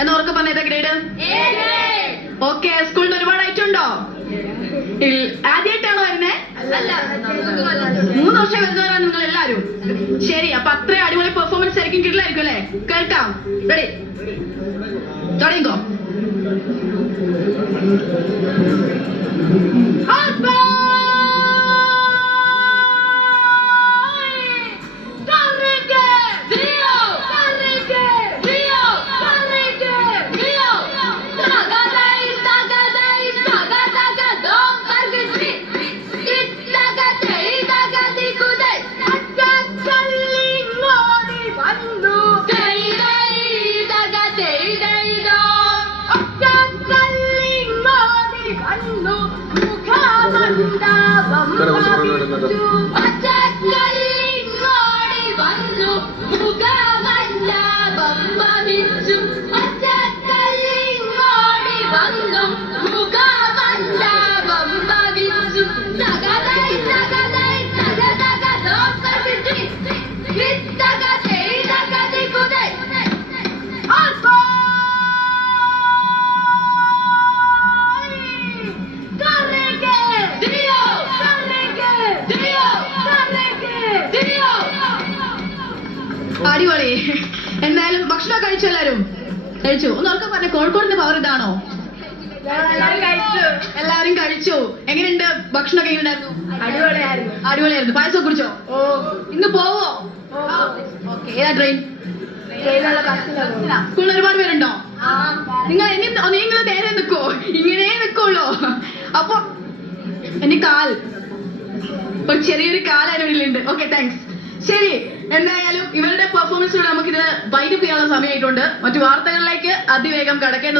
എന്ന് ഉറക്കെ പറഞ്ഞ ഗ്രേഡ്? ഓക്കെ. സ്കൂളിൽ ഒരുപാടായിട്ടുണ്ടോ? ആദ്യമായിട്ടാണോ വരുന്നേ? 3 വർഷം വരുന്നവരാണ് നിങ്ങൾ എല്ലാരും. ശരി, അപ്പൊ അത്രയും അടിപൊളി പെർഫോമൻസ് ആയിരിക്കും. കിട്ടില്ലായിരിക്കും അല്ലേ? കേൾക്കാം. റെഡി, തുടങ്ങിക്കോ. അടിപൊളി. എന്തായാലും ഭക്ഷണം കഴിച്ചു? എല്ലാരും കഴിച്ചു? ഒന്ന് ഓർക്കാൻ പറഞ്ഞ കോഴിക്കോടിന്റെ പവർ ഇതാണോ? എല്ലാവരും കഴിച്ചു. എങ്ങനെയുണ്ട് ഭക്ഷണമൊക്കെ? എങ്ങനെയുണ്ടായിരുന്നു? അടിപൊളിയായിരുന്നു. പായസം കുടിച്ചോ? ഇന്ന് പോവോ? ഓക്കെ. ഏതാ ട്രെയിൻ? സ്കൂളിൽ ഒരുപാട് പേരുണ്ടോ? നിങ്ങൾ നേരെ നിൽക്കോ? ഇങ്ങനെ നിൽക്കുള്ളൂ. അപ്പൊ എന്റെ കാൽ ഒരു ചെറിയൊരു കാലനുണ്ട്. Okay, thanks. ശരി, എന്തായാലും ഇവരുടെ പെർഫോമൻസിലൂടെ നമുക്കിത് വൈൻഡപ്പ് ചെയ്യാനുള്ള സമയമായിട്ടുണ്ട്. മറ്റു വാർത്തകളിലേക്ക് അതിവേഗം കടക്കേണ്ടത്.